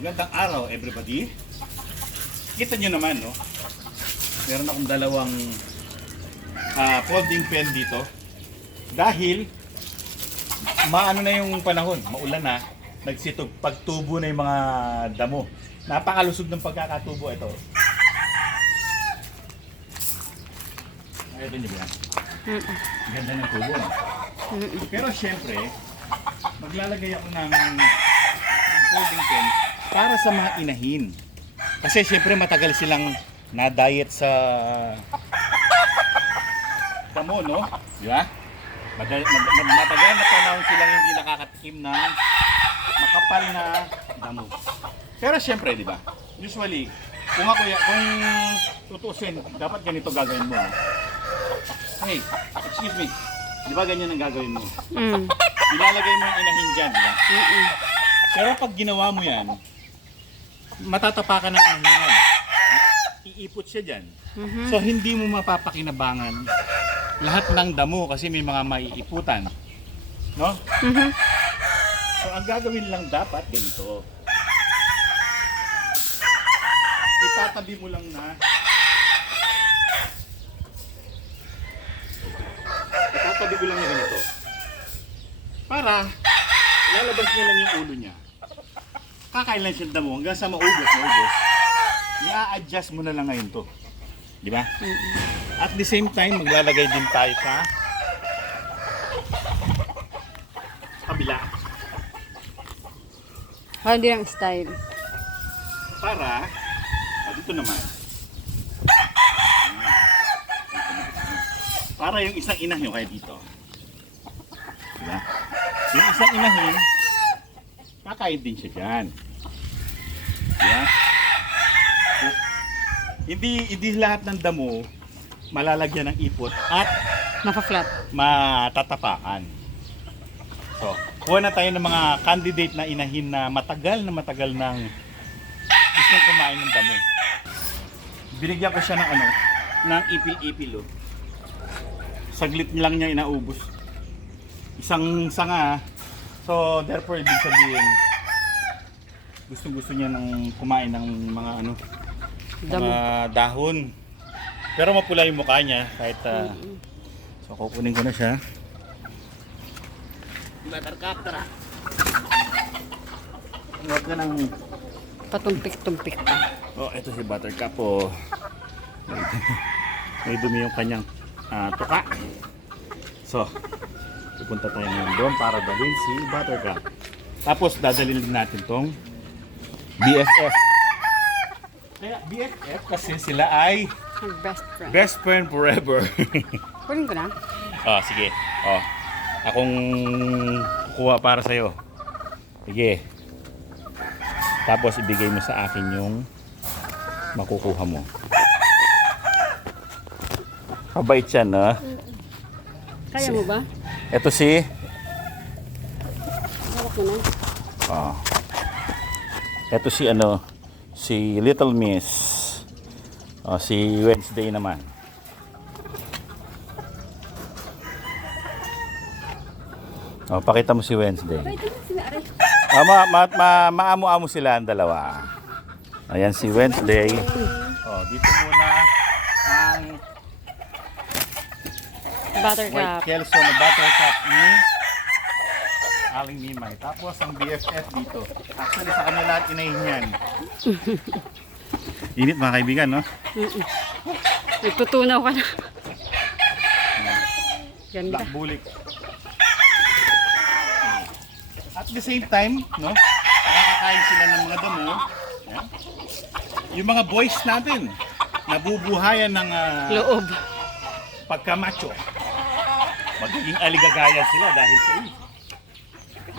Magandang araw everybody. Kita nyo naman, no? Meron akong dalawang folding pen dito. Dahil maano na yung panahon, maulan na, nagsitog pagtubo na yung mga damo. Napakalusog ng pagkakatubo ito. Ito nyo ba yan? Ganda ng tubo, no? Pero syempre, maglalagay ako ng folding pen para sa mga inahin. Kasi syempre matagal silang na-diet sa damo, no? Di ba? Matagal na panahon silang hindi nakakatikim ng makapal na damo. Pero syempre, di ba? Usually, kung tutusin, dapat ganito gagawin mo. Hey, excuse me. Di ba ganyan ang gagawin mo? Ilalagay mo yung inahin dyan, di ba? Pero pag ginawa mo yan, matatapakan ng inahin yan. Iipot siya dyan. So hindi mo mapapakinabangan lahat ng damo kasi may mga maiiputan. No? So ang gagawin lang dapat ganito. Itatabi mo lang na ganito. Para lalabas niya lang yung ulo niya. Kakain lang siya damo hanggang sa maubos. I-adjust mo na lang ngayon to. Di ba? At the same time, maglalagay din tayo sa kabila. Hindi ang style. Para, dito naman. Para yung isang inahin, kaya dito. Diba? Yung isang inahin, kakain din siya dyan. Diba? Hindi lahat ng damo malalagyan ng ipot at Mapa-flat. matatapakan. So, kuha na tayo ng mga candidate na inahin na matagal nang gusto kumain ng damo. Binigyan ko siya ng ipil-ipil. Saglit lang niya inaubos. Isang sanga. So, therefore, ibig sabihin, gusto niya nang kumain ng mga mga dahon. Pero mapula yung mukha niya kahit so kukunin ko na siya. Buttercup, tara. Huwag ka nang Patumpik-tumpik pa. oh, ito si Buttercup oh. May dumi yung kanyang tuka. So, pupunta tayo ngayon doon para dalhin si Buttercup. Tapos dadalhin din natin tong BFF. Kaya BFF kasi sila ay Best friend. best friend forever. Kunin ko na. Oh, sige. Oh. Akong kukuha para sa iyo. Sige. Tapos ibigay mo sa akin yung makukuha mo. Kabait siya, no? Kaya mo ba? Ito si Hawak mo na. oh. Ito si si Little Miss. Oh, si Wednesday naman. Oh, pakita mo si Wednesday. Maamo-amo sila ang dalawa. Ayan si Wednesday. Oh, dito muna ang Buttercup. White Kelso na Buttercup ni Aling Mimay. Tapos ang BFF dito. Actually sa kanila lahat inahin yan. Init mga kaibigan, no? Nagtutunaw ka na. Ganda. Black Bulik. At the same time, no? Nakakain sila ng mga damo. Yan. Yung mga boys natin, nabubuhayan ng Loob. pagkamacho. Magiging aligagayan sila dahil sa iyo.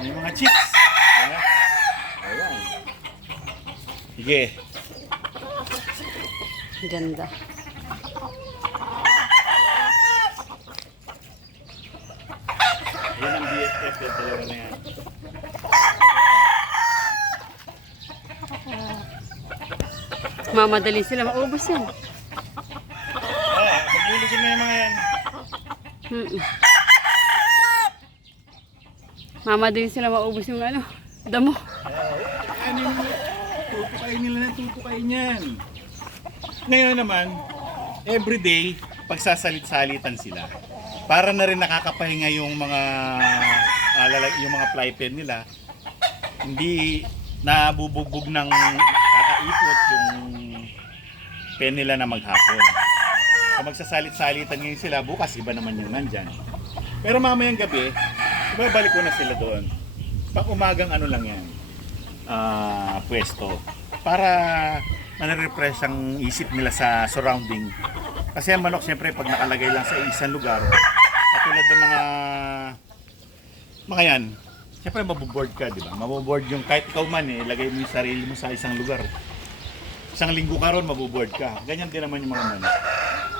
Yung mga chicks. Ayan. Sige. Ganda. Yan ang BFF yung dalawa na yan. Mamadali sila. Maubos yan. Magliligin na yung mga yan. Mamadali sila. Maubos yung damo. tutukayin nila ng tutukayin yan. Ngayon naman, everyday, pagsasalit-salitan sila. Para na rin nakakapahinga yung mga yung mga fly pen nila. Hindi nabubugbog ng kakaipot yung pen nila na maghapon. So magsasalit-salitan ngayon sila, bukas iba naman yung nandyan. Pero mamayang gabi, ibabalik ko na sila doon. Pag umagang ano lang yan, pwesto. Para nare-refresh ang isip nila sa surrounding. Kasi ang manok siyempre pag nakalagay lang sa isang lugar, katulad ng mga yan, siyempre maboboard ka, di ba? Maboboard yung kahit ikaw man lagay mo yung sarili mo sa isang lugar. Isang linggo ka ron, maboboard ka. Ganyan din naman yung mga manok.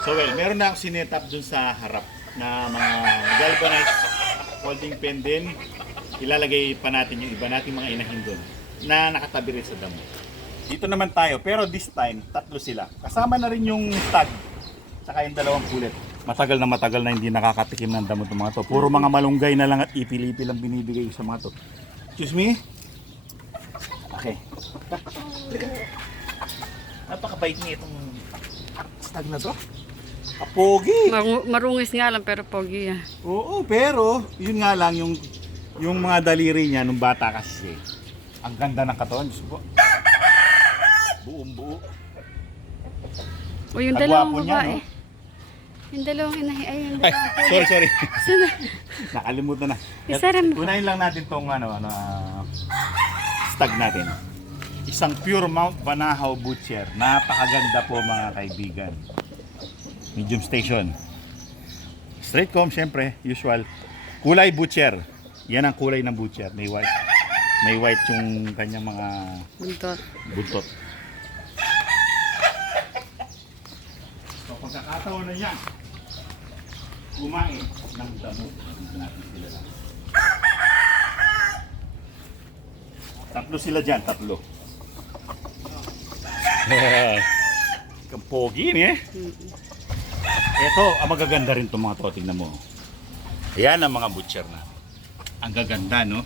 So well, meron na akong sinetap dun sa harap na mga galvanized folding pen din. Ilalagay pa natin yung iba nating mga inahin doon na nakatabi rin sa damo. Dito naman tayo, pero this time, 3 sila. Kasama na rin yung tag, saka yung 2 kulit. Matagal na hindi nakakatikim ng damo itong mga to. Puro mga malunggay na lang at ipil-ipil ang binibigay sa mga to. Excuse me? Okay. Napakabait niya itong stag na to. Kapogi! Marungis nga lang pero pogi ah. Oo, pero yun nga lang yung mga daliri niya nung bata kasi. Ang ganda ng katawan. Buong buo. O yung Ang dalawang gwapo niya, babae. no? Yung dalawang inahi. Ay, yung Ay, dalawang sorry. Nakalimutan na. Isara mo. Unahin lang natin tong stag natin. Isang pure Mount Banahaw Butcher. Napakaganda po mga kaibigan. Medium station. Straight comb, syempre, usual. Kulay Butcher. Yan ang kulay ng Butcher. May white. May white yung kanyang mga buntot. buntot. So, pagkakataon na yan, kumain ng damo. Dito natin sila lang. 3 sila dyan, 3. Ang pogi niya. Ito, ang magaganda rin itong mga to. Tingnan mo. Ayan ang mga butcher na. Ang gaganda, no?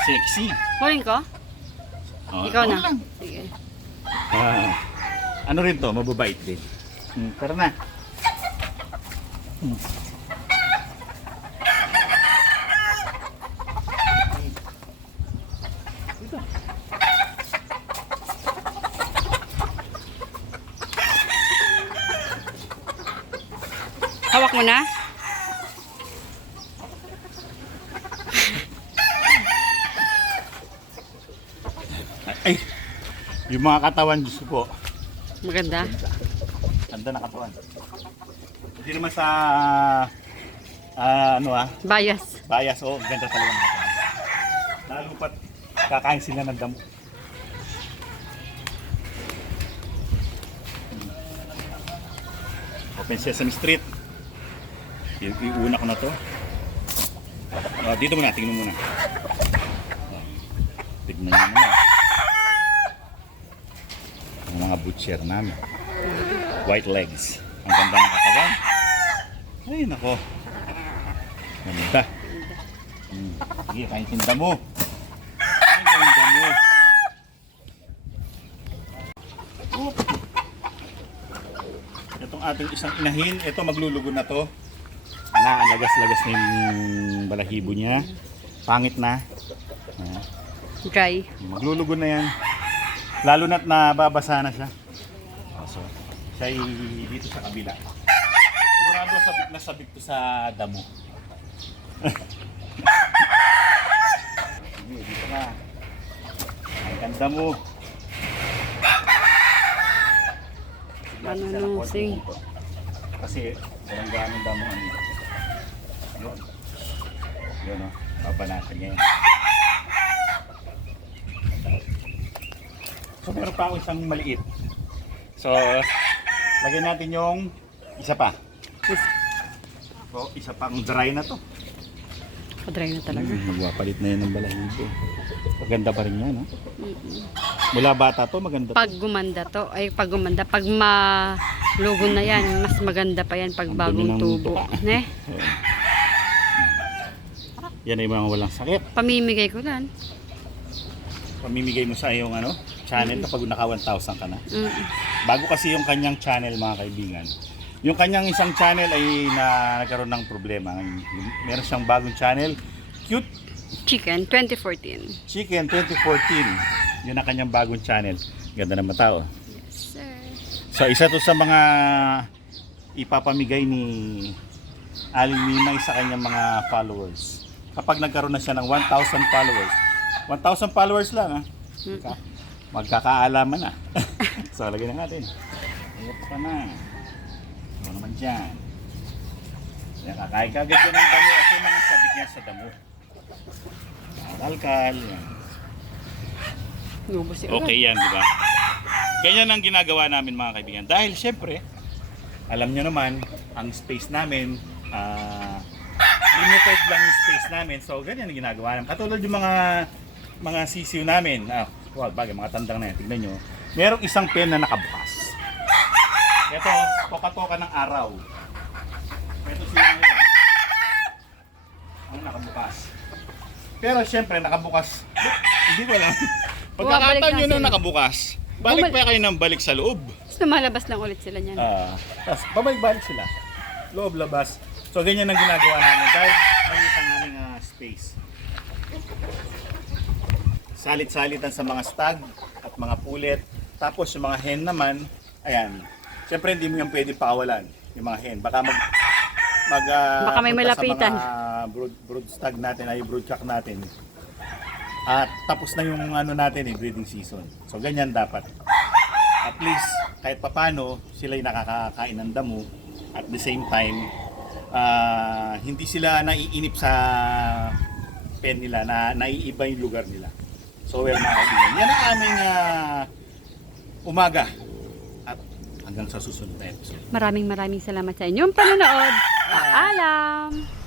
Sexy. Kunin ko? Oh, Ikaw okay na. lang. Sige. Ano rin to, mababait din. Tara na. Hawak mo na? Ay, yung mga katawan, Diyos ko po. Maganda. Ganda na katawan. Hindi naman sa, Bias. bias. Oh, ganda talaga ng katawan. Lalo pat kakain sila ng damo. Open Sesame Street. Iuna ko na to. Dito muna, tingnan muna. Tignan nyo muna. Ang mga butcher namin. White legs. Ang ganda ng katawan. Ay, nako. Ganda. Sige, kain tinda mo. Ang ganda mo. Itong ating isang inahin, ito maglulugo na to. Lagas-lagas na yung balahibo niya. Pangit na. Dry. Maglulugo na yan. Lalo na't nababasa na siya. So, siya ay dito sa kabila. Sigurado sabik na sabik to sa damo. Sige, dito na. Ang ganda mo. Manunusing. Kasi walang ganong damo. Yun. Yun o. Papanatan niya yan. So meron pa ako isang maliit. So lagyan natin yung isa pa. So isa pang dry na to. Dry na talaga. Magpapalit na yan ng balahibo. Maganda pa rin yan, no? Mula bata to, maganda to. Pag gumanda to, pag gumanda, pag malugo na yan, mas maganda pa yan pag Ang bagong dumi ng tubo. tuka. Ne? Yan ay mga walang sakit. Pamimigay ko lang. Pamimigay mo sa iyong ano, channel kapag naka 1,000 ka na. Mm. Bago kasi yung kanyang channel, mga kaibigan. Yung kanyang isang channel ay nagkaroon ng problema. Meron siyang bagong channel, Cute Chicken 2014. Chicken 2014. Yun ang kanyang bagong channel. Ganda ng mata, oh. Yes, sir. So isa to sa mga ipapamigay ni Aling Mimay sa kanyang mga followers. Kapag nagkaroon na siya ng 1,000 followers. 1,000 followers lang, ha. Magkakaalaman na. So lagyan na natin. Ayot pa na. Ano naman dyan? Yan, kakain ka agad yan ng damo kasi mga sabik niya sa damo. Alkal, yan. Lubos yun. Okay yan, di ba? Ganyan ang ginagawa namin, mga kaibigan. Dahil syempre, alam nyo naman, ang space namin, limited lang yung space namin. So, ganyan ang ginagawa namin. Katulad yung mga sisiw namin. Well, bagay, mga tandang na yan. Tignan nyo. Merong isang pen na nakabukas. Ito, toka-toka ng araw. Ito sila ngayon. Ang nakabukas. Pero syempre, nakabukas. Hindi ko alam. Pagkakataon nyo nung nakabukas, balik pa kayo ng balik sa loob. Tapos lumalabas lang ulit sila niyan. Tapos babalik-balik sila. Loob, labas. So ganyan ang ginagawa namin dahil maliit ang aming space. Salit-salitan sa mga stag at mga pulet. Tapos yung mga hen naman, ayan. Siyempre hindi mo yan pwede pakawalan, yung mga hen. Baka baka may punta malapitan. sa mga brood stag natin, ay broodcock natin. At tapos na yung ano natin, breeding season. So ganyan dapat. At least kahit papano sila yung nakakakain ng damo. At the same time, hindi sila naiinip sa pen nila, na naiiba yung lugar nila. So well, mga kaibigan, yan ang aming umaga. At hanggang sa susunod na episode. Maraming salamat sa inyong panonood. Paalam!